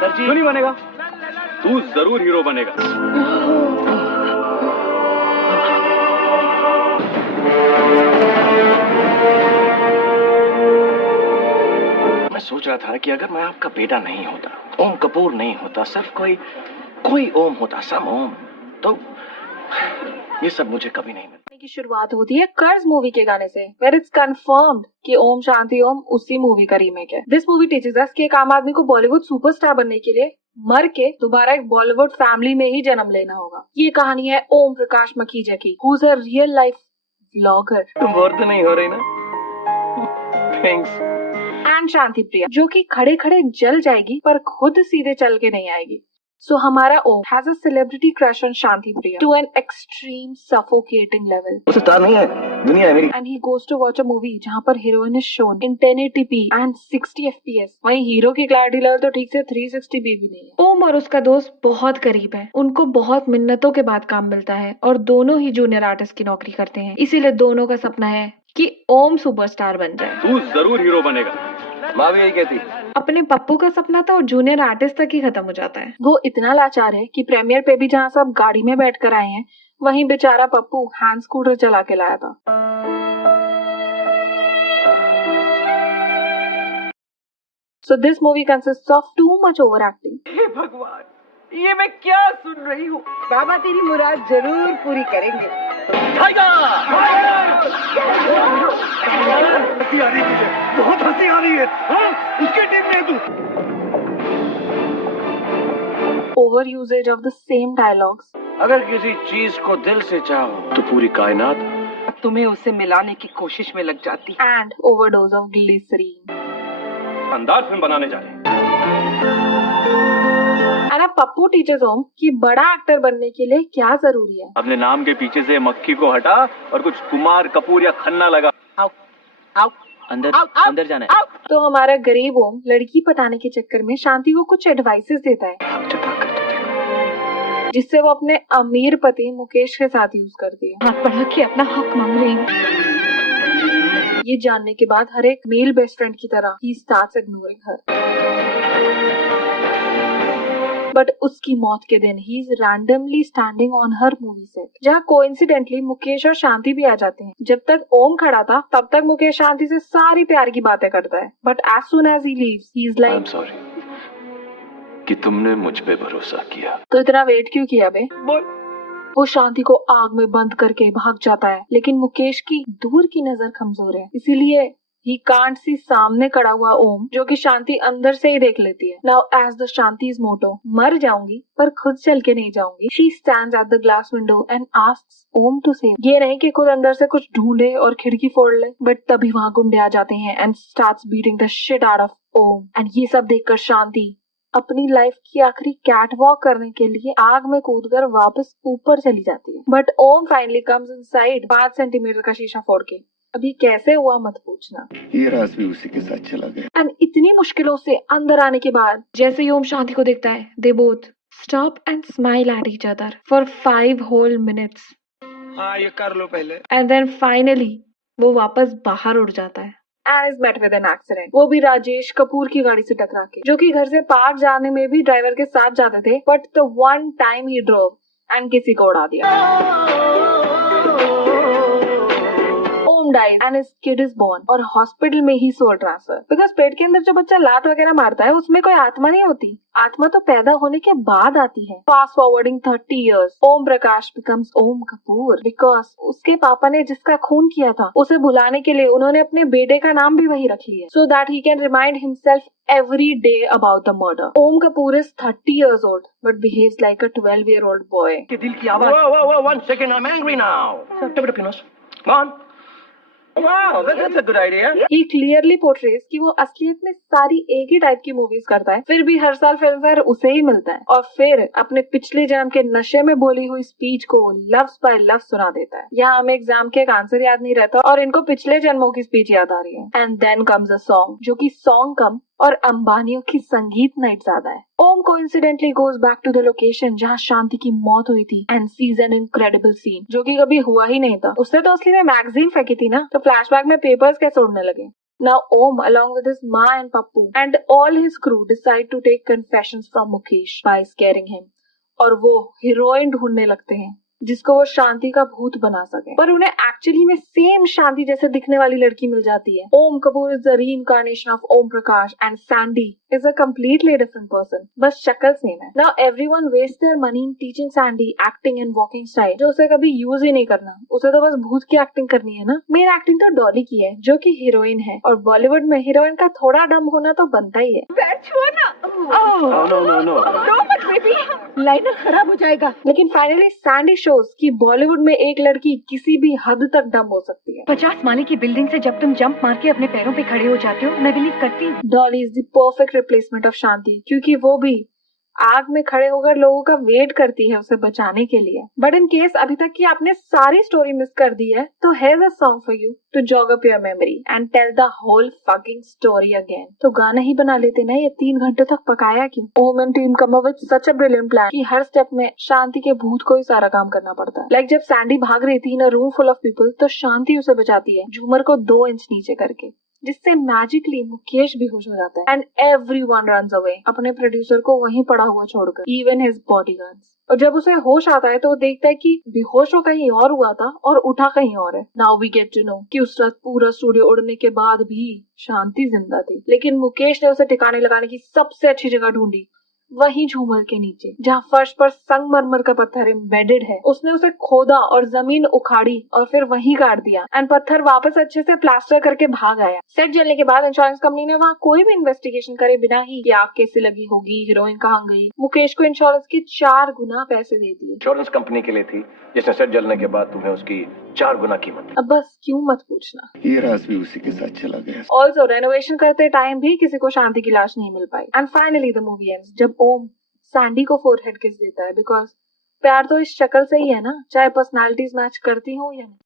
Sir जी क्यों नहीं बनेगा? तू जरूर हीरो बनेगा। मैं सोच रहा था कि अगर मैं आपका बेटा नहीं होता, ओम कपूर नहीं होता, सिर्फ कोई ओम होता, सम ओम, तो ये सब मुझे कभी नहीं मिला। की शुरुआत होती है कर्ज मूवी के गाने से, वेयर इट्स कंफर्म्ड कि ओम शांति ओम उसी मूवी का रीमेक है। दिस मूवी टीचेस अस कि एक आम आदमी को बॉलीवुड सुपरस्टार बनने के लिए मर के दोबारा एक बॉलीवुड फैमिली में ही जन्म लेना होगा। ये कहानी है ओम प्रकाश मखीजा की, who is a real life vlogger. तुम बोर तो नहीं हो रही ना? थैंक्स। एंड शांति प्रिया, जो कि खड़े खड़े जल जाएगी पर खुद सीधे चल के नहीं आएगी। So हमारा ओम has a celebrity crush on Shanti Priya to an extreme suffocating level. उसे स्टार नहीं है, दुनिया है मेरी। And he goes to watch a movie जहाँ पर heroine is shown in 1080p and 60 fps. वहीं हीरो की क्लैरिटी लेवल तो ठीक से 360p भी नहीं है। ओम और उसका दोस्त बहुत करीब है, उनको बहुत मिन्नतों के बाद काम मिलता है और दोनों ही जूनियर आर्टिस्ट की नौकरी करते हैं। इसीलिए दोनों का सपना है कि ओम सुपरस्टार बन जाए। तू जरूर हीरो बनेगा, माँ भी यही कहती। अपने पप्पू का सपना तो जूनियर आर्टिस्ट तक ही खत्म हो जाता है। वो इतना लाचार है कि प्रीमियर पे भी जहाँ सब गाड़ी में बैठकर आए हैं, वहीं बेचारा पप्पू हैंड स्कूटर चला के लाया था। So this movie consists of too much overacting. हे भगवान, ये मैं क्या सुन रही हूँ? बाबा तेरी मुराद जरूर पूरी करेंगे। हंसी आ रही है, बहुत हंसी आ रही है। उसकी टीम में तू। Over usage of the same dialogues. अगर किसी चीज को दिल से चाहो तो पूरी कायनात तुम्हें उससे मिलाने की कोशिश में लग जाती। And overdose of glycerine. अंदाज फिल्म बनाने जा रहे हैं। And अब पप्पू टीचर्स ओम कि बड़ा एक्टर बनने के लिए क्या जरूरी है। अपने नाम के पीछे से मक्खी को हटा और कुछ कुमार कपूर या खन्ना लगा। आओ, आओ, अंदर जाना है। तो हमारा गरीब ओम लड़की पटाने के चक्कर में शांति को कुछ एडवाइसेस देता है जिससे वो अपने अमीर पति मुकेश के साथ यूज करती है। हाथ बढ़ा के अपना हक मांग रही है। ये जानने के बाद हर एक मेल बेस्ट फ्रेंड की तरह he starts ignoring her. But उसकी मौत के दिन he is randomly standing on her movie set, जहाँ कोइंसिडेंटली मुकेश और शांति भी आ जाते हैं। जब तक ओम खड़ा था तब तक मुकेश शांति से सारी प्यार की बातें करता है, but as soon as he leaves he is like sorry कि तुमने मुझ पे भरोसा किया। तो इतना वेट क्यों किया बे? वो शांति को आग में बंद करके भाग जाता है, लेकिन मुकेश की दूर की नजर कमजोर है, इसीलिए ही कांट सी सामने खड़ा हुआ ओम, जो कि शांति अंदर से ही देख लेती है। Now as the Shanti's motto, मर जाऊंगी पर खुद चल के नहीं जाऊंगी। She stands at the glass window and asks Om to save. ये नहीं कि खुद अंदर से कुछ ढूंढे और खिड़की फोड़ ले, बट तभी वहाँ गुंडे आ जाते हैं and starts beating the shit out of Om. And ये सब देखकर शांति अपनी लाइफ की आखिरी कैट वॉक करने के लिए आग में कूदकर वापस ऊपर चली जाती है। But Om finally comes inside 5 centimetre का शीशा फोड़ के। अभी कैसे हुआ मत पूछना, ये राज भी उसी के साथ चला गया। एंड इतनी मुश्किलों से अंदर आने के बाद जैसे ही ओम शांति को देखता है, they both stop and smile at each other for 5 whole minutes। हाँ, ये कर लो पहले। एंड देन फाइनली वो वापस बाहर उड़ जाता है and is met with an accident. वो भी राजेश कपूर की गाड़ी से टकरा के, जो कि घर से पार्क जाने में भी ड्राइवर के साथ जाते थे, but the one time he drove and किसी को उड़ा दिया। Om dies and his kid is born और हॉस्पिटल में ही सोल ट्रांसफर, बिकॉज पेट के अंदर जो बच्चा लात वगैरह मारता है उसमें कोई आत्मा नहीं होती, आत्मा तो पैदा होने के बाद आती है। Fast forwarding 30 years, Om Prakash becomes Om Kapoor because उसके पापा ने जिसका खून किया था उसे भुलाने के लिए उन्होंने अपने बेटे का नाम भी वही रख लिया, so that he can remind himself every day about the murder. Om Kapoor is 30 years old but behaves like a 12-year-old boy. के दिल की आवाज। Whoa, 1 second, I'm angry now. Tip it up, Yunus. Come on. Wow, that's a good idea. He clearly portrays कि वो असलियत में सारी एक ही टाइप की मूवीज करता है, फिर भी हर साल फिल्मफेयर उसे ही मिलता है और फिर अपने पिछले जन्म के नशे में बोली हुई स्पीच को लफ्ज बाय लफ्ज सुना देता है। यहाँ हमें एग्जाम के एक आंसर याद नहीं रहता और इनको पिछले जन्मों की स्पीच याद आ रही है। And then comes a song, जो कि सॉन्ग कम और अंबानियों की संगीत नाइट ज्यादा है। Om coincidentally goes back to the location जहाँ शांति की मौत हुई थी and sees an incredible scene, जो कि कभी हुआ ही नहीं था। उसने तो असली में मैगजीन फेंकी थी ना, तो फ्लैशबैक में पेपर्स कैसे उड़ने लगे। Now Om, along with his Ma and Pappu and all his crew, decide to take confessions from Mukesh by scaring him. और वो हीरोइन ढूंढने लगते हैं जिसको वो शांति का भूत बना सके, पर उन्हें एक्चुअली में सेम शांति जैसे दिखने वाली लड़की मिल जाती है। Om Kapoor is the reincarnation of Om Prakash and Sandy is a completely different person, बस शक्ल सेम है। Now everyone waste their money in teaching Sandy acting and walking style, जो उसे कभी यूज ही नहीं करना, उसे तो बस भूत की एक्टिंग करनी है ना। मेन एक्टिंग तो डॉली की है जो कि हीरोइन है, और बॉलीवुड में हीरोइन का थोड़ा दम होना तो बनता ही है। लाइनर खराब हो जाएगा। लेकिन फाइनली सैंडी शोज कि बॉलीवुड में एक लड़की किसी भी हद तक डम हो सकती है। 50 माले की बिल्डिंग से जब तुम जंप मार के अपने पैरों पे खड़े हो जाते हो, मैं बिलीव करती हूँ। Dolly is the perfect replacement of Shanti, क्योंकि वो भी आग में खड़े होकर लोगों का वेट करती है उसे बचाने के लिए। बट इन केस अभी तक की आपने सारी स्टोरी मिस कर दी है, तो here a song for you to jog up your memory and tell the whole fucking story again. तो गाना ही बना लेते ना, ये 3 घंटे तक पकाया क्यों? Ohm and team come up with such a brilliant plan कि हर स्टेप में शांति के भूत को ही सारा काम करना पड़ता है। लाइक जब सैंडी भाग रही थी in a room full of people, तो शांति उसे बचाती है झूमर को 2 इंच नीचे करके, जिससे मैजिकली मुकेश बेहोश हो जाता है एंड एवरीवन रन्स अवे, अपने प्रोड्यूसर को वहीं पड़ा हुआ छोड़कर, इवन हिज बॉडीगार्ड्स। और जब उसे होश आता है तो वो देखता है कि बेहोश हो कहीं और हुआ था और उठा कहीं और है। Now we get to know कि उस रात पूरा स्टूडियो उड़ने के बाद भी शांति जिंदा थी, लेकिन मुकेश ने उसे ठिकाने लगाने की सबसे अच्छी जगह ढूंढी, वही झूमर के नीचे जहाँ फर्श पर संगमरमर का पत्थर एम्बेडेड है। उसने उसे खोदा और जमीन उखाड़ी और फिर वहीं काट दिया एंड पत्थर वापस अच्छे से प्लास्टर करके भाग आया। सेट जलने के बाद इंश्योरेंस कंपनी ने वहाँ कोई भी इन्वेस्टिगेशन करे बिना ही कि आग कैसे लगी होगी, हीरोइन कहाँ गई, मुकेश को इंश्योरेंस के 4 गुना पैसे दे दिए। इंश्योरेंस कंपनी के लिए थी जिसने सेट जलने के बाद तुम्हें उसकी 4 गुना कीमत दी। अब बस क्यों मत पूछना। ये राज भी उसी के साथ चला गया। ऑल्सो रेनोवेशन करते टाइम भी किसी को शांति की लाश नहीं मिल पाई and finally the movie ends जब ओम सैंडी को फोरहेड किस देता है, बिकॉज प्यार तो इस शक्ल से ही है ना, चाहे पर्सनालिटीज मैच करती हो या नहीं।